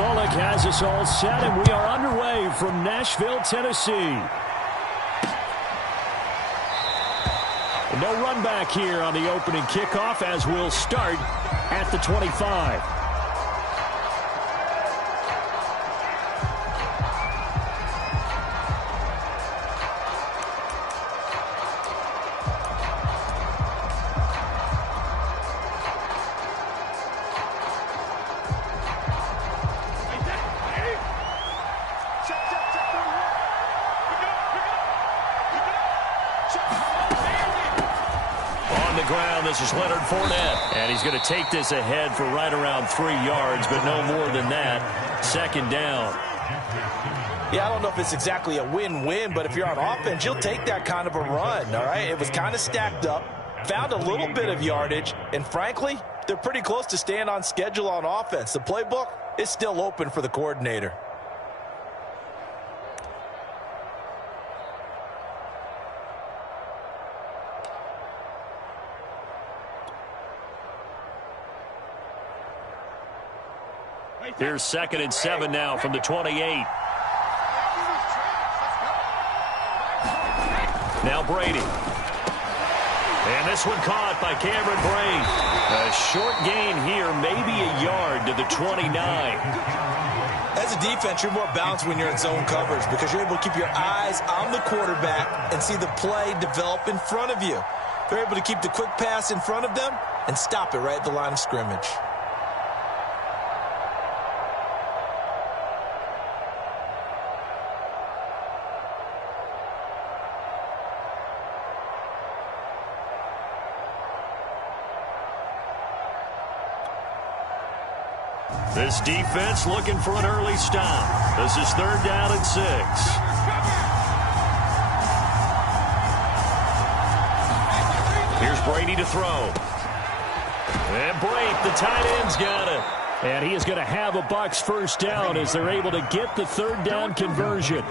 Bullock has us all set, and we are underway from Nashville, Tennessee. No run back here on the opening kickoff as we'll start at the 25. This is Leonard Fournette, and he's going to take this ahead for right around 3 yards, but no more than that. Second down. Yeah, I don't know if it's exactly a win-win, but if you're on offense, you'll take that kind of a run, all right? It was kind of stacked up, found a little bit of yardage, and frankly, they're pretty close to staying on schedule on offense. The playbook is still open for the coordinator. Here's 2nd and 7 now from the 28. Now Brady. And this one caught by Cameron Brate. A short gain here, maybe a yard to the 29. As a defense, you're more balanced when you're in zone coverage because you're able to keep your eyes on the quarterback and see the play develop in front of you. They're able to keep the quick pass in front of them and stop it right at the line of scrimmage. This defense looking for an early stop. This is 3rd down and 6. Here's Brady to throw. And Brate, the tight end's got it. And he is going to have a Bucs first down as they're able to get the 3rd down conversion.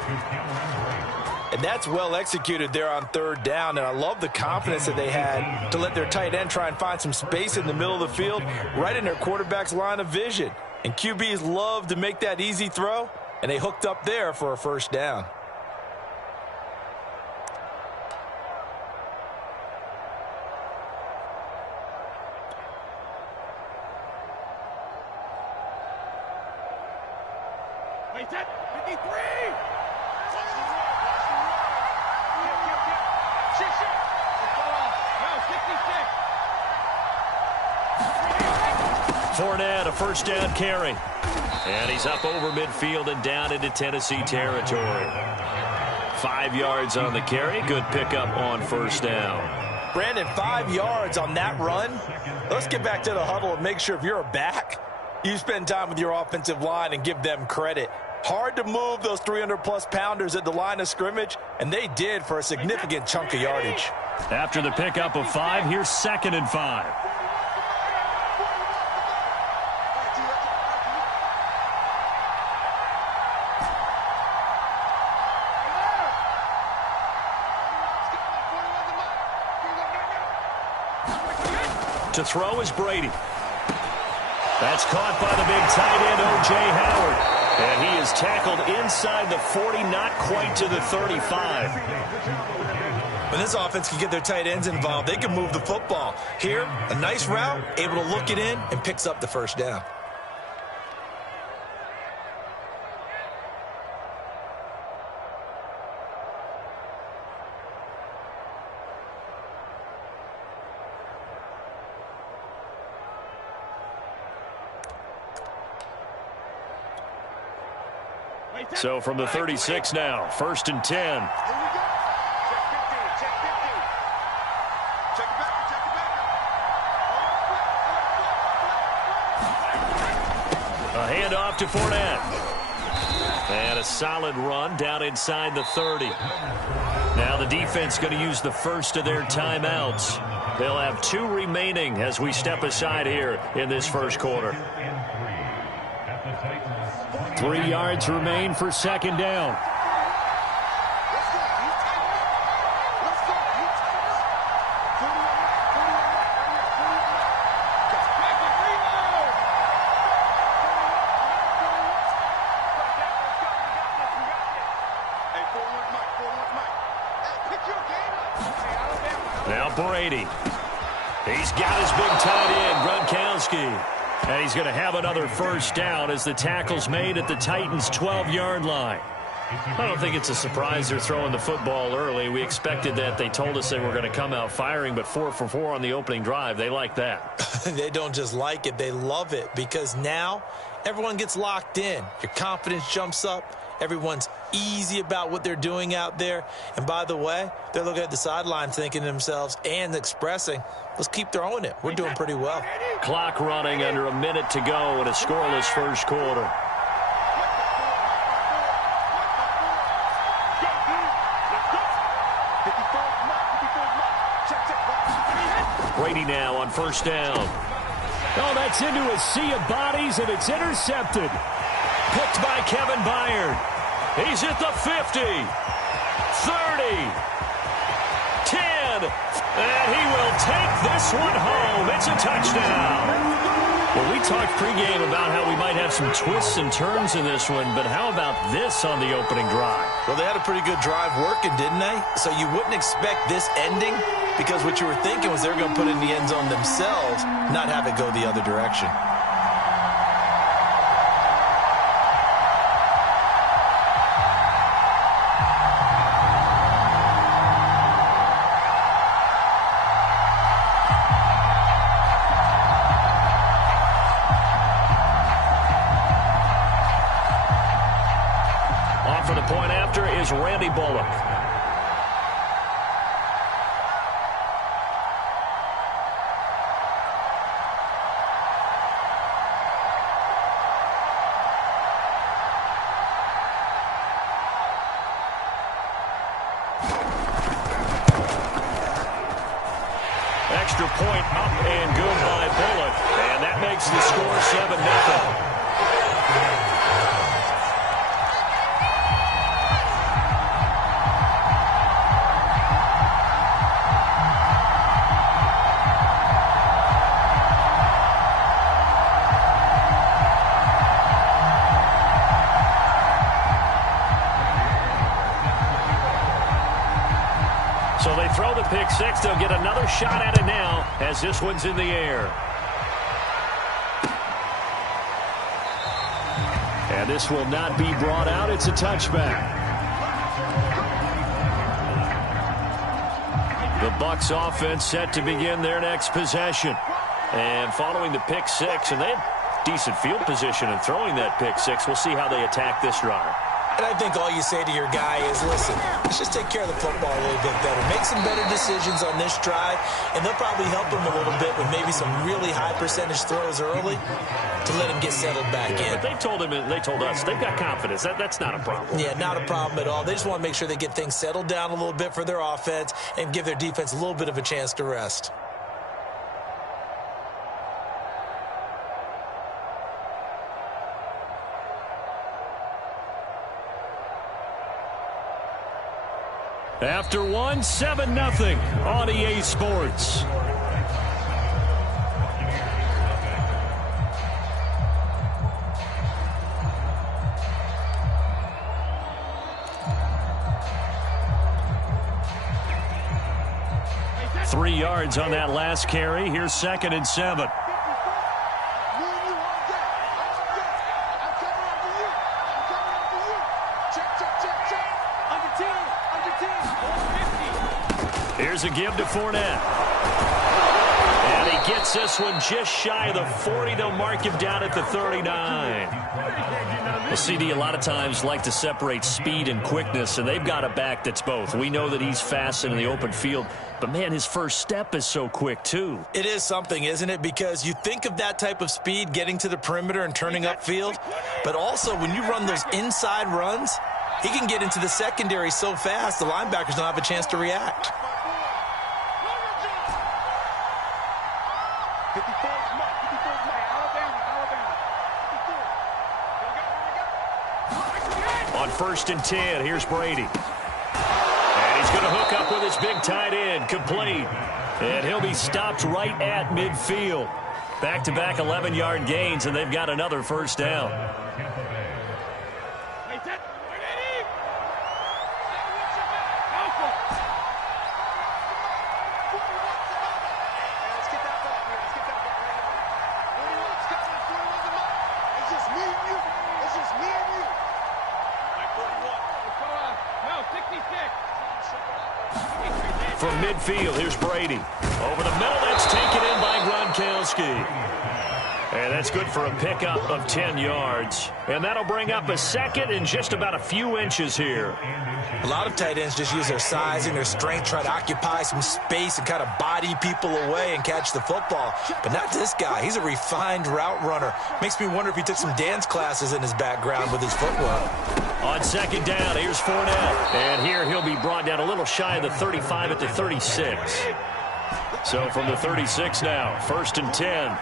And that's well executed there on 3rd down, and I love the confidence that they had to let their tight end try and find some space in the middle of the field, right in their quarterback's line of vision. And QBs love to make that easy throw, and they hooked up there for a first down. Wait, that 53! Fournette, a first down carry. And he's up over midfield and down into Tennessee territory. 5 yards on the carry. Good pickup on first down. Brandon, 5 yards on that run. Let's get back to the huddle and make sure if you're a back, you spend time with your offensive line and give them credit. Hard to move those 300-plus pounders at the line of scrimmage, and they did for a significant chunk of yardage. After the pickup of 5, here's 2nd and 5. To throw is Brady. That's caught by the big tight end, O.J. Howard. And he is tackled inside the 40, not quite to the 35. When this offense can get their tight ends involved, they can move the football. Here, a nice route, able to look it in, and picks up the first down. So from the 36 now, 1st and 10. A handoff to Fournette. And a solid run down inside the 30. Now the defense going to use the first of their timeouts. They'll have 2 remaining as we step aside here in this first quarter. 3 yards remain for 2nd down. Brady. He's got his big tight end, Gronkowski. And he's going to have another first down as the tackle's made at the Titans' 12-yard line. I don't think it's a surprise they're throwing the football early. We expected that. They told us they were going to come out firing, but 4 for 4 on the opening drive. They like that. They don't just like it, they love it, because now everyone gets locked in. Your confidence jumps up. Everyone's easy about what they're doing out there. And by the way, they're looking at the sideline thinking to themselves and expressing, let's keep throwing it. We're doing pretty well. Clock running under a minute to go in a scoreless first quarter. Brady now on first down. Oh, that's into a sea of bodies, and it's intercepted. Picked by Kevin Byard. He's at the 50, 30, 10, and he will take this one home. It's a touchdown. Well, we talked pregame about how we might have some twists and turns in this one, but how about this on the opening drive? Well, they had a pretty good drive working, didn't they? So you wouldn't expect this ending, because what you were thinking was they were going to put it in the end zone themselves, not have it go the other direction. For the point after is Randy Bullock. Extra point up and good by Bullock. And that makes the score 7-0. So they throw the pick six. They'll get another shot at it now as this one's in the air. And this will not be brought out. It's a touchback. The Bucs offense set to begin their next possession. And following the pick six, and they had decent field position in throwing that pick six. We'll see how they attack this drive. And I think all you say to your guy is, listen, let's just take care of the football a little bit better. Make some better decisions on this drive, and they'll probably help him a little bit with maybe some really high percentage throws early to let him get settled back in. But they told him, and they told us, they've got confidence. That's not a problem. Yeah, not a problem at all. They just want to make sure they get things settled down a little bit for their offense and give their defense a little bit of a chance to rest. After one, 7-0 on EA Sports. Three yards on that last carry. Here's 2nd and 7. Here's a give to Fournette. And he gets this one just shy of the 40. They'll mark him down at the 39. Well, CD, a lot of times like to separate speed and quickness, and they've got a back that's both. We know that he's fast in the open field, but, man, his first step is so quick, too. It is something, isn't it? Because you think of that type of speed getting to the perimeter and turning upfield, but also when you run those inside runs, he can get into the secondary so fast the linebackers don't have a chance to react. On 1st and 10, here's Brady. And he's going to hook up with his big tight end, complete. And he'll be stopped right at midfield. Back-to-back 11-yard gains, and they've got another first down. from midfield. Here's Brady. Over the middle, that's taken in by Gronkowski. And that's good for a pickup of 10 yards. And that'll bring up a second and just about a few inches here. A lot of tight ends just use their size and their strength, try to occupy some space and kind of body people away and catch the football. But not this guy. He's a refined route runner. Makes me wonder if he took some dance classes in his background with his footwork. On second down, here's Fournette. And here he'll be brought down a little shy of the 35 at the 36. So from the 36 now, 1st and 10.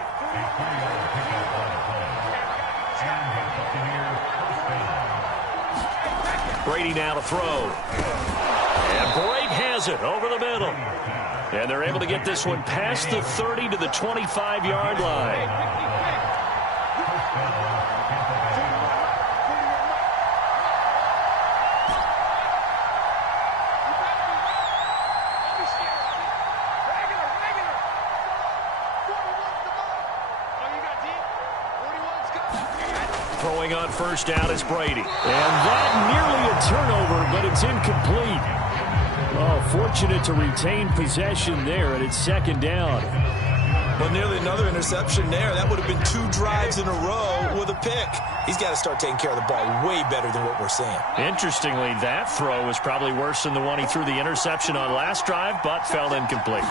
Brady now to throw. And Brake has it over the middle. And they're able to get this one past the 30 to the 25-yard line. Throwing on first down is Brady. And that nearly a turnover, but it's incomplete. Oh, fortunate to retain possession there, and it's second down. But nearly another interception there. That would have been 2 drives in a row with a pick. He's got to start taking care of the ball way better than what we're seeing. Interestingly, that throw was probably worse than the one he threw the interception on last drive, but fell incomplete.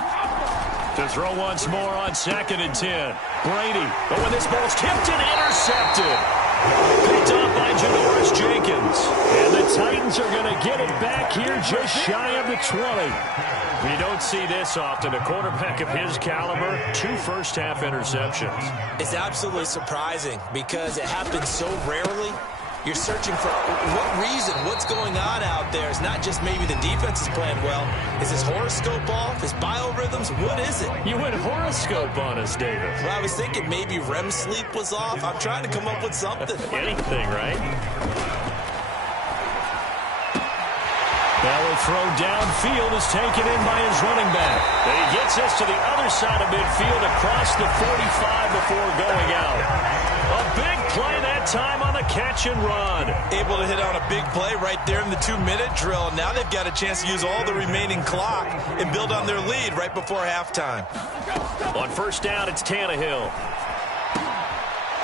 To throw once more on 2nd and 10. Brady. But when this ball's tipped and intercepted. Picked up by Janoris Jenkins. And the Titans are going to get it back here just shy of the 20. You don't see this often. A quarterback of his caliber, 2 first-half interceptions. It's absolutely surprising because it happens so rarely. You're searching for what reason, what's going on out there. It's not just maybe the defense is playing well. Is his horoscope off? His biorhythms? What is it? You went horoscope on us, David. Well, I was thinking maybe REM sleep was off. I'm trying to come up with something. Anything, right? Now a throw downfield is taken in by his running back. And he gets us to the other side of midfield across the 45 before going out. A big play that time on the catch and run. Able to hit on a big play right there in the 2-minute drill. Now they've got a chance to use all the remaining clock and build on their lead right before halftime. On first down, it's Tannehill.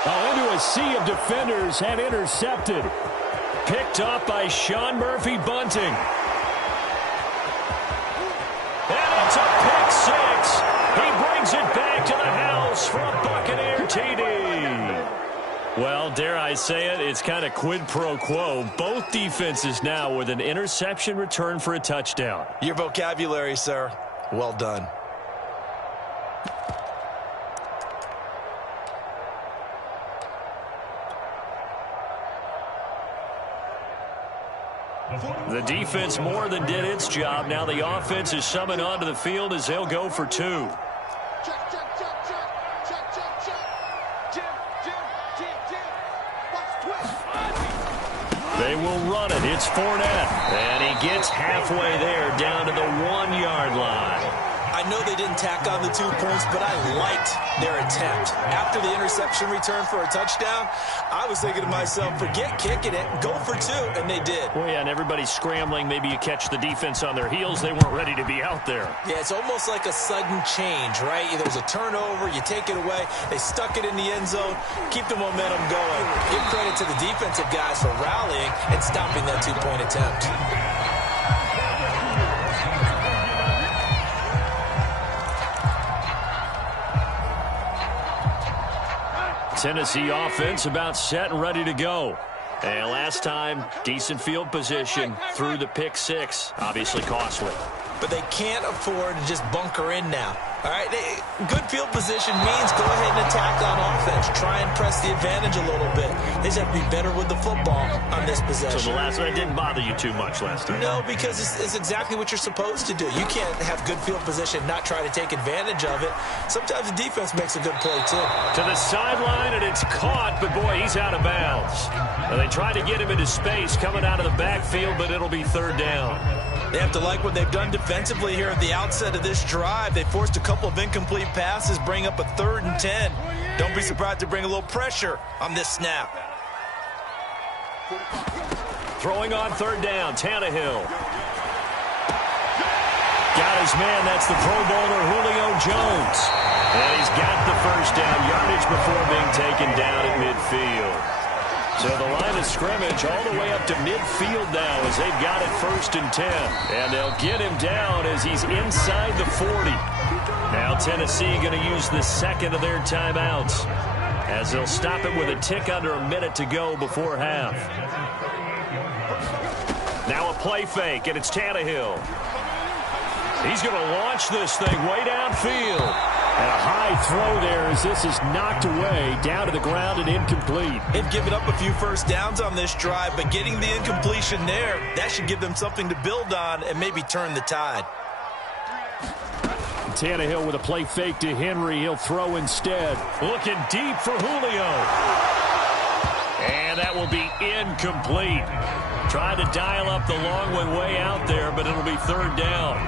Into a sea of defenders and intercepted. Picked up by Sean Murphy Bunting. And it's a pick 6. He brings it back to the house for a Buccaneer TD. Well, dare I say it, it's kind of quid pro quo. Both defenses now with an interception return for a touchdown. Your vocabulary, sir. Well done. The defense more than did its job. Now the offense is summoned onto the field as they'll go for 2. They will run it. It's Fournette. And he gets halfway there down to the 1-yard line. I know they didn't tack on the 2 points, but I liked their attempt. After the interception return for a touchdown, I was thinking to myself, forget kicking it, go for 2, and they did. Well, yeah, and everybody's scrambling. Maybe you catch the defense on their heels. They weren't ready to be out there. Yeah, it's almost like a sudden change, right? There's a turnover, you take it away, they stuck it in the end zone, keep the momentum going. Give credit to the defensive guys for rallying and stopping that 2-point attempt. Tennessee offense about set and ready to go. And last time, decent field position through the pick 6. Obviously costly. But they can't afford to just bunker in now. All right, good field position means go ahead and attack on offense. Try and press the advantage a little bit. They just have to be better with the football on this possession. So the last one didn't bother you too much last time? No, because it's exactly what you're supposed to do. You can't have good field position, not try to take advantage of it. Sometimes the defense makes a good play, too. To the sideline, and it's caught, but boy, he's out of bounds. And they tried to get him into space coming out of the backfield, but it'll be 3rd down. They have to like what they've done defensively here at the outset of this drive. They forced a couple of incomplete passes, bring up a 3rd and 10. Don't be surprised to bring a little pressure on this snap. Throwing on 3rd down, Tannehill. Got his man. That's the Pro Bowler Julio Jones. And he's got the first down yardage before being taken down at midfield. So the line of scrimmage all the way up to midfield now as they've got it 1st and 10. And they'll get him down as he's inside the 40. Now Tennessee going to use the second of their timeouts as they'll stop it with a tick under a minute to go before half. Now a play fake, and it's Tannehill. He's going to launch this thing way downfield. And a high throw there as this is knocked away, down to the ground and incomplete. They've given up a few first downs on this drive, but getting the incompletion there, that should give them something to build on and maybe turn the tide. Tannehill with a play fake to Henry. He'll throw instead. Looking deep for Julio. And that will be incomplete. Tried to dial up the long one way out there, but it'll be 3rd down.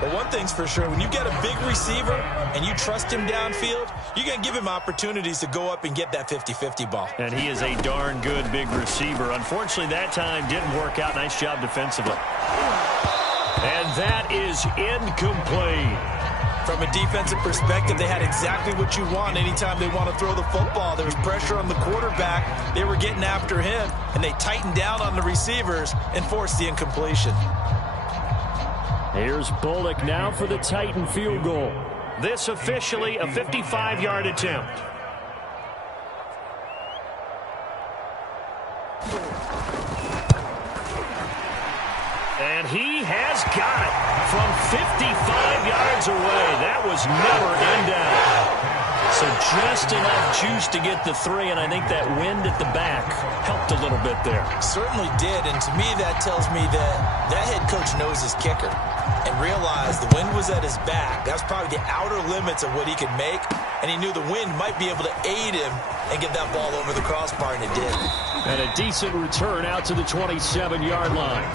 But one thing's for sure, when you get a big receiver and you trust him downfield, you're going to give him opportunities to go up and get that 50-50 ball. And he is a darn good big receiver. Unfortunately, that time didn't work out. Nice job defensively. And that is incomplete. From a defensive perspective, they had exactly what you want anytime they want to throw the football. There was pressure on the quarterback. They were getting after him, and they tightened down on the receivers and forced the incompletion. Here's Bullock now for the Titan field goal. This officially a 55-yard attempt. And he has got it from 55 yards away. That was never in doubt. So just enough juice to get the 3, and I think that wind at the back helped a little bit there. Certainly did, and to me that tells me that head coach knows his kicker and realized the wind was at his back. That was probably the outer limits of what he could make, and he knew the wind might be able to aid him and get that ball over the crossbar, and it did. And a decent return out to the 27-yard line.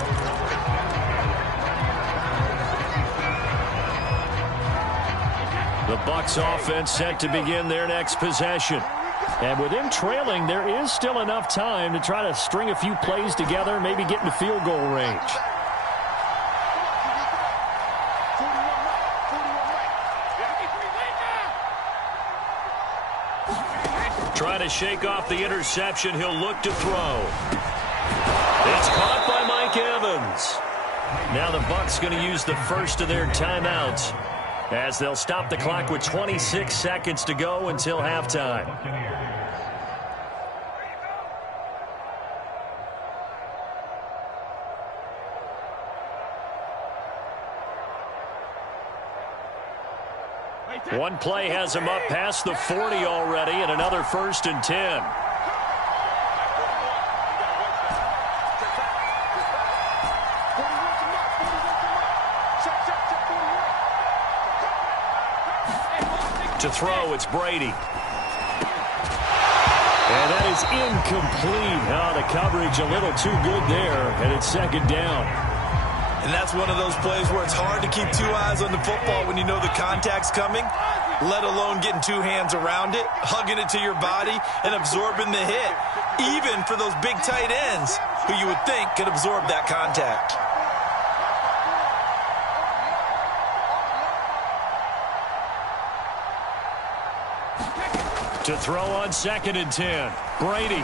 The Bucs offense set to begin their next possession. And with them trailing, there is still enough time to try to string a few plays together, maybe get into field goal range. Trying to shake off the interception. He'll look to throw. It's caught by Mike Evans. Now the Bucs going to use the first of their timeouts as they'll stop the clock with 26 seconds to go until halftime. One play has him up past the 40 already, and another 1st and 10. To throw, it's Brady. And that is incomplete. Oh, the coverage a little too good there, and it's 2nd down. And that's one of those plays where it's hard to keep 2 eyes on the football when you know the contact's coming, let alone getting 2 hands around it, hugging it to your body, and absorbing the hit, even for those big tight ends who you would think could absorb that contact. To throw on 2nd and 10, Brady.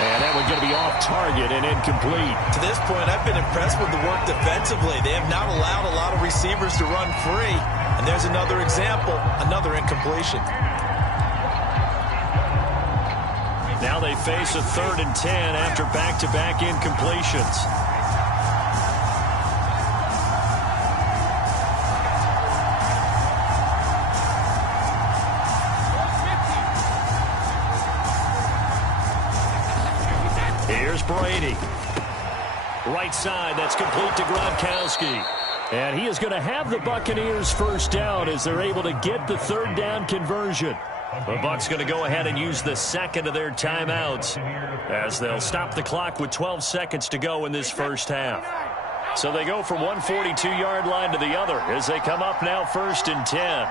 And that one's going to be off target and incomplete. To this point, I've been impressed with the work defensively. They have not allowed a lot of receivers to run free. And there's another example, another incompletion. Now they face a 3rd and 10 after back-to-back incompletions. Here's Brady. Right side, that's complete to Gronkowski. And he is going to have the Buccaneers first down as they're able to get the 3rd down conversion. The Bucs going to go ahead and use the second of their timeouts as they'll stop the clock with 12 seconds to go in this first half. So they go from one 42-yard line to the other as they come up now 1st and 10.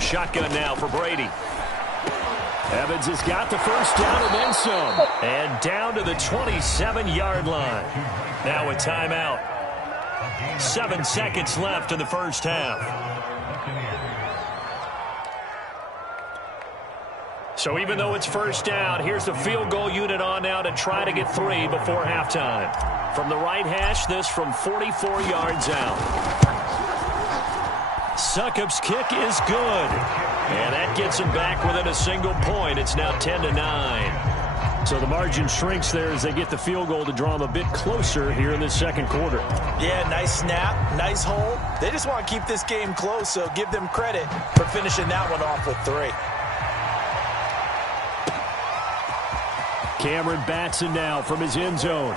Shotgun now for Brady. Evans has got the first down and then some. And down to the 27-yard line. Now a timeout. 7 seconds left in the first half. So even though it's first down, here's the field goal unit on now to try to get 3 before halftime. From the right hash, this from 44 yards out. Succop's kick is good. And that gets him back within a single point. It's now 10-9. So the margin shrinks there as they get the field goal to draw them a bit closer here in the second quarter. Yeah, nice snap, nice hold. They just want to keep this game close, so give them credit for finishing that one off with 3. Cameron Batson now from his end zone.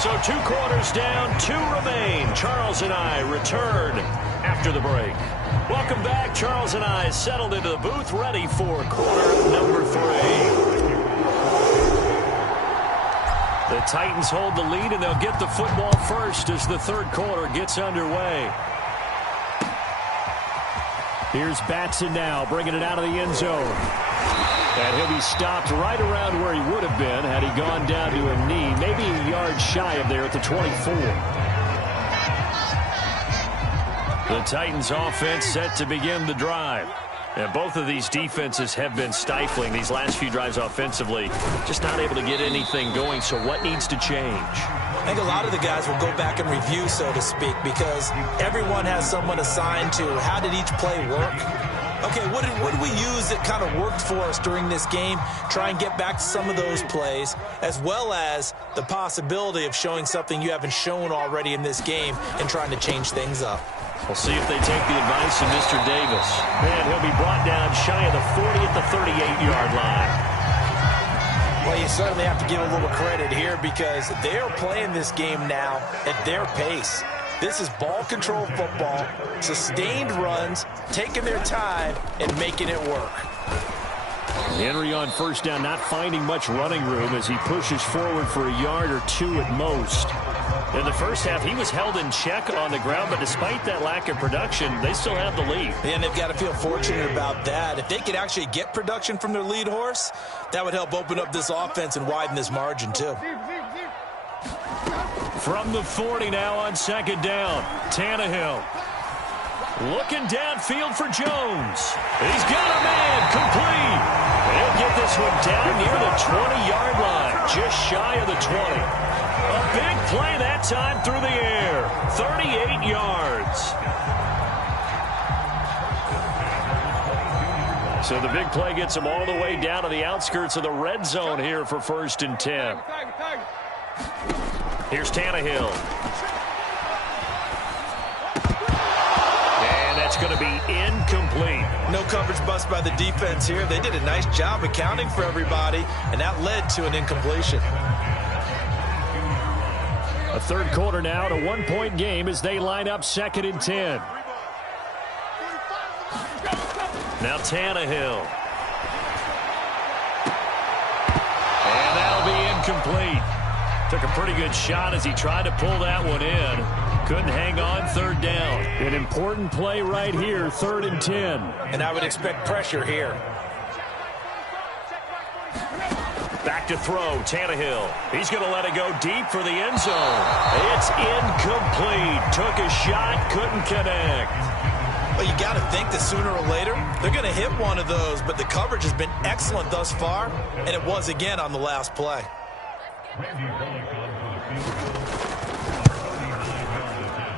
So 2 quarters down, 2 remain. Charles and I return after the break. Welcome back. Charles and I settled into the booth, ready for quarter number 3. The Titans hold the lead, and they'll get the football first as the third quarter gets underway. Here's Batson now, bringing it out of the end zone. And he'll be stopped right around where he would have been had he gone down to a knee, maybe a yard shy of there at the 24. The Titans offense set to begin the drive. And both of these defenses have been stifling these last few drives offensively. Just not able to get anything going, so what needs to change? I think a lot of the guys will go back and review, so to speak, because everyone has someone assigned to how did each play work. Okay, what did we use that kind of worked for us during this game? Try and get back to some of those plays, as well as the possibility of showing something you haven't shown already in this game and trying to change things up. We'll see if they take the advice of Mr. Davis. And he'll be brought down shy of the 40 at the 38-yard line. Well, you certainly have to give a little credit here because they are playing this game now at their pace. This is ball control football, sustained runs, taking their time, and making it work. Henry on first down, not finding much running room as he pushes forward for a yard or 2 at most. In the first half, he was held in check on the ground, but despite that lack of production, they still have the lead. And they've got to feel fortunate about that. If they could actually get production from their lead horse, that would help open up this offense and widen this margin, too. From the 40 now on second down, Tannehill. Looking downfield for Jones. He's got a man complete. And he'll get this one down near the 20-yard line, just shy of the 20. A big play that time through the air, 38 yards. So the big play gets him all the way down to the outskirts of the red zone here for 1st and 10. Here's Tannehill. And that's going to be incomplete. No coverage bust by the defense here. They did a nice job accounting for everybody, and that led to an incompletion. A third quarter now, to 1-point game as they line up 2nd and 10. Now Tannehill. And that'll be incomplete. Took a pretty good shot as he tried to pull that one in. Couldn't hang on 3rd down. An important play right here, 3rd and 10. And I would expect pressure here. Back to throw, Tannehill. He's going to let it go deep for the end zone. It's incomplete. Took a shot, couldn't connect. Well, you got to think that sooner or later, they're going to hit one of those, but the coverage has been excellent thus far, and it was again on the last play.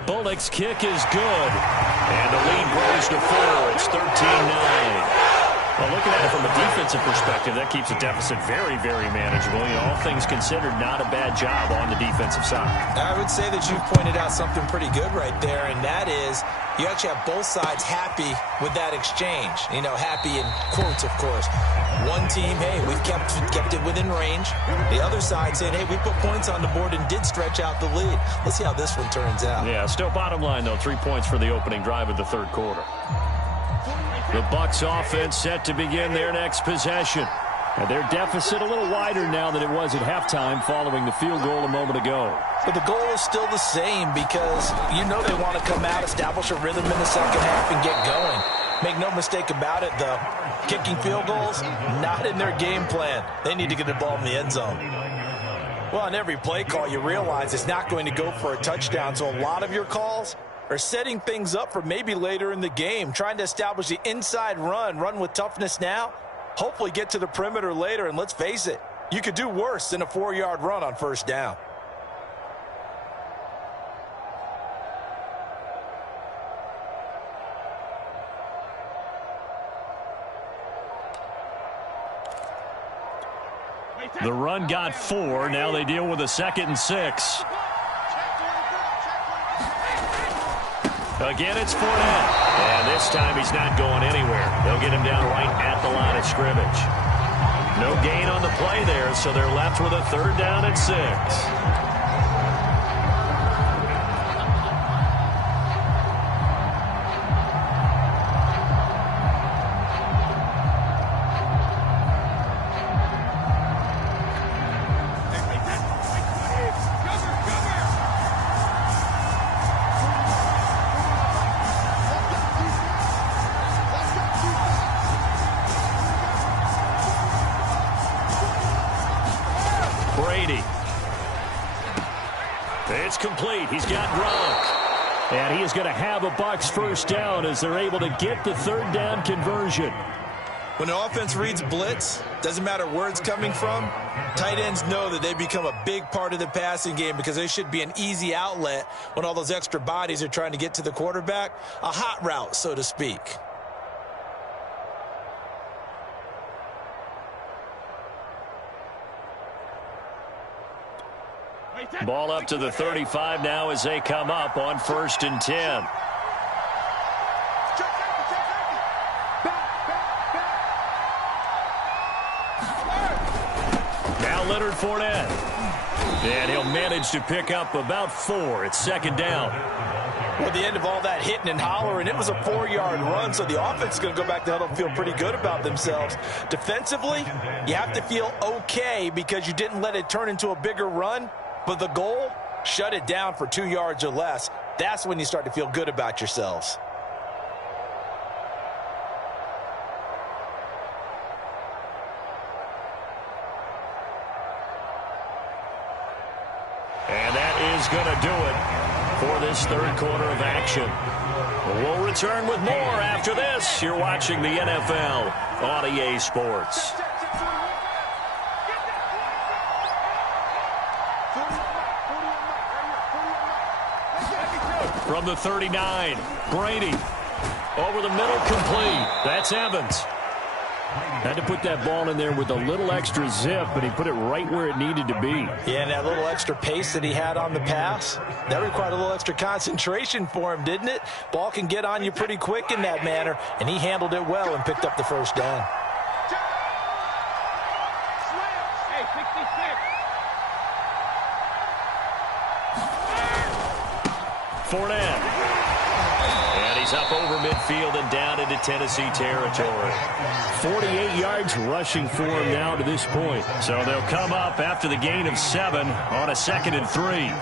Bullock's kick is good. And the lead grows to 4. It's 13-9. Well, looking at it from a defensive perspective, that keeps a deficit very, very manageable. You know, all things considered, not a bad job on the defensive side. I would say that you've pointed out something pretty good right there, and that is you actually have both sides happy with that exchange. You know, happy in quotes, of course. One team, hey, we've kept it within range. The other side saying, hey, we put points on the board and did stretch out the lead. Let's see how this one turns out. Yeah, still bottom line, though, 3 points for the opening drive of the third quarter. The Bucs offense set to begin their next possession. And their deficit a little wider now than it was at halftime following the field goal a moment ago. But the goal is still the same because you know they want to come out, establish a rhythm in the second half, and get going. Make no mistake about it, though. Kicking field goals, not in their game plan. They need to get the ball in the end zone. Well, on every play call, you realize it's not going to go for a touchdown, so a lot of your calls are setting things up for maybe later in the game, trying to establish the inside run with toughness now, hopefully get to the perimeter later, and let's face it, you could do worse than a 4-yard run on first down. The run got 4. Now they deal with a 2nd and 6. Again, it's Fournette. And this time he's not going anywhere. They'll get him down right at the line of scrimmage. No gain on the play there, so they're left with a 3rd down and 6. It's complete. He's got Gronk. And he is going to have a Bucs first down as they're able to get the 3rd down conversion. When the offense reads blitz, doesn't matter where it's coming from, tight ends know that they become a big part of the passing game because they should be an easy outlet when all those extra bodies are trying to get to the quarterback. A hot route, so to speak. Ball up to the 35 now as they come up on 1st and 10. Now Leonard Fournette. And he'll manage to pick up about 4. It's 2nd down. Well, at the end of all that hitting and hollering, it was a 4-yard run, so the offense is going to go back to huddle and feel pretty good about themselves. Defensively, you have to feel okay because you didn't let it turn into a bigger run. But the goal, shut it down for 2 yards or less. That's when you start to feel good about yourselves. And that is going to do it for this 3rd quarter of action. We'll return with more after this. You're watching the NFL on EA Sports. From the 39, Brady. Over the middle, complete. That's Evans. Had to put that ball in there with a little extra zip, but he put it right where it needed to be. Yeah, and that little extra pace that he had on the pass, that required a little extra concentration for him, didn't it? Ball can get on you pretty quick in that manner, and he handled it well and picked up the first down. Fournette. And he's up over midfield and down into Tennessee territory. 48 yards rushing for him now to this point. So they'll come up after the gain of 7 on a 2nd and 3.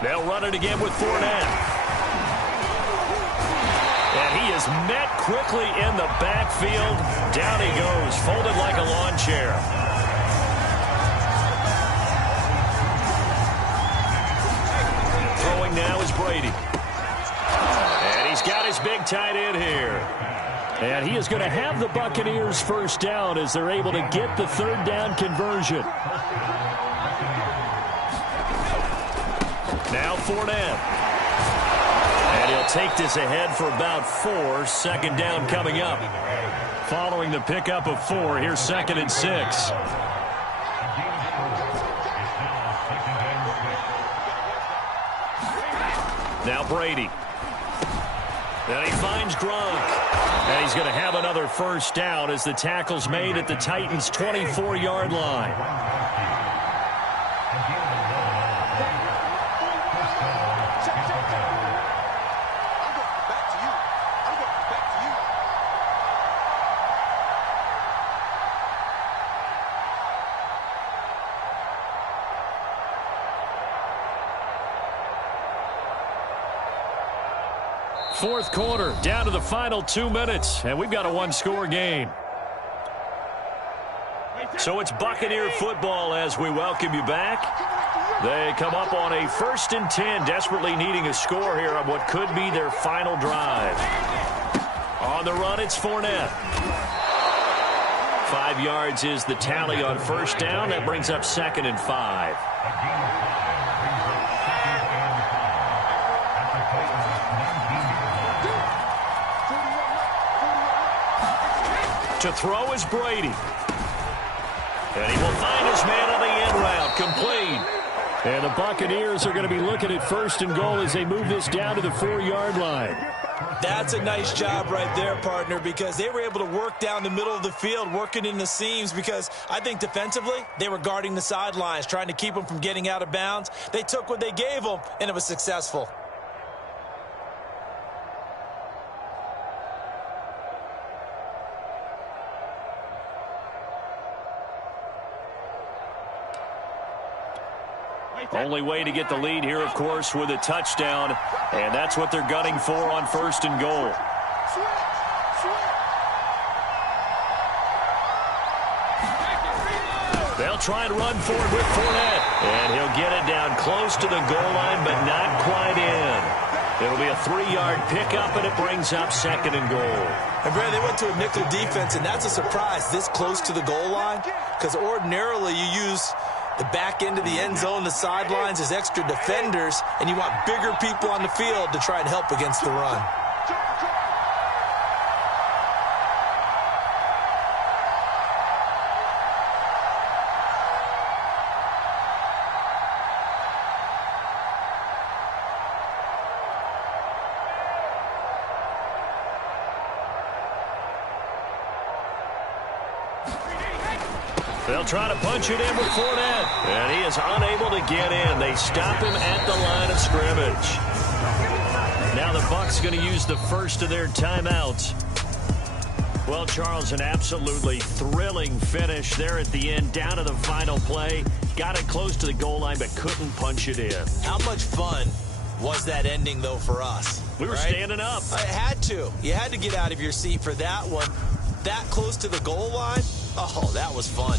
They'll run it again with Fournette. And he is met quickly in the backfield. Down he goes, folded like a lawn chair. Throwing now is Brady. And he's got his big tight end here. And he is going to have the Buccaneers first down as they're able to get the 3rd down conversion. Now Fournette. And he'll take this ahead for about 4. 2nd down coming up. Following the pickup of 4, here's 2nd and 6. Now Brady. And he finds Gronk. And he's going to have another first down as the tackle's made at the Titans' 24-yard line. Fourth quarter, down to the final 2 minutes, and we've got a one-score game. So it's Buccaneer football as we welcome you back. They come up on a 1st and 10, desperately needing a score here on what could be their final drive. On the run, it's Fournette. 5 yards is the tally on first down. That brings up 2nd and 5. To throw is Brady. And he will find his man on the end route, complete. And the Buccaneers are going to be looking at 1st and goal as they move this down to the 4-yard line. That's a nice job right there, partner, because they were able to work down the middle of the field, working in the seams, because I think defensively they were guarding the sidelines, trying to keep them from getting out of bounds. They took what they gave them, and it was successful. Only way to get the lead here, of course, with a touchdown, and that's what they're gunning for on 1st and goal. They'll try and run for it with Fournette, and he'll get it down close to the goal line, but not quite in. It'll be a 3-yard pickup, and it brings up 2nd and goal. And, Brad, they went to a nickel defense, and that's a surprise this close to the goal line, because ordinarily you use the back end of the end zone, the sidelines as extra defenders, and you want bigger people on the field to try and help against the run. They'll try to punch it in with Fournette, and he is unable to get in. They stop him at the line of scrimmage. Now the Bucs going to use the first of their timeouts. Well, Charles, an absolutely thrilling finish there at the end, down to the final play. Got it close to the goal line, but couldn't punch it in. How much fun was that ending, though, for us? We were standing up. I had to. You had to get out of your seat for that one. That close to the goal line? Oh, that was fun.